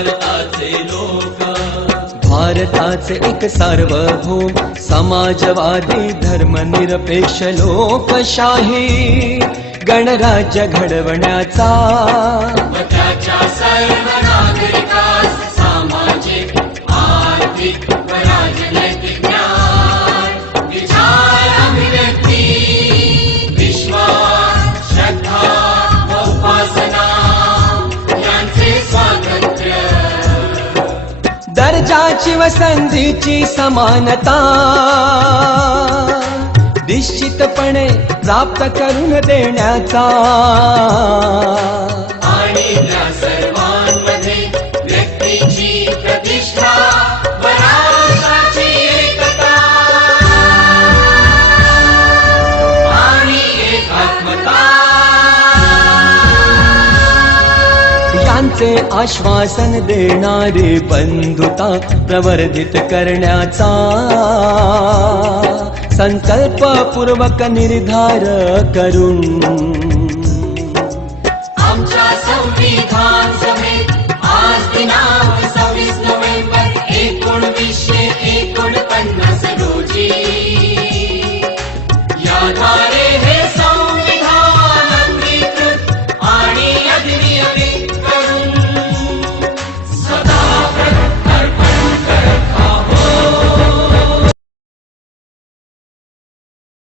भारताचे लोक, भारताचे एक सार्वभौम समाजवादी धर्मनिरपेक्ष लोकशाही गणराज्य घडवण्याचा व त्याच्या सर्व नागरिकास सामाजिक आर्थिक व राजनैतिक न्याय, विचार अभिव्यक्ती, विश्वास, श्रद्धा व उपासना यांचे स्वातंत्र्य, दर्जाची व संधीची समानता निश्चितपणे प्राप्त करून देण्याचा आणि त्या सर्वांमध्ये व्यक्तीची प्रतिष्ठा व राष्ट्राची एकता आणि एकात्मता यांचे आश्वासन देणारी बंधुता प्रवर्धित करण्याचा संकल्पपूर्वक निर्धार करून आमच्या संविधान सभेत आज दिनांक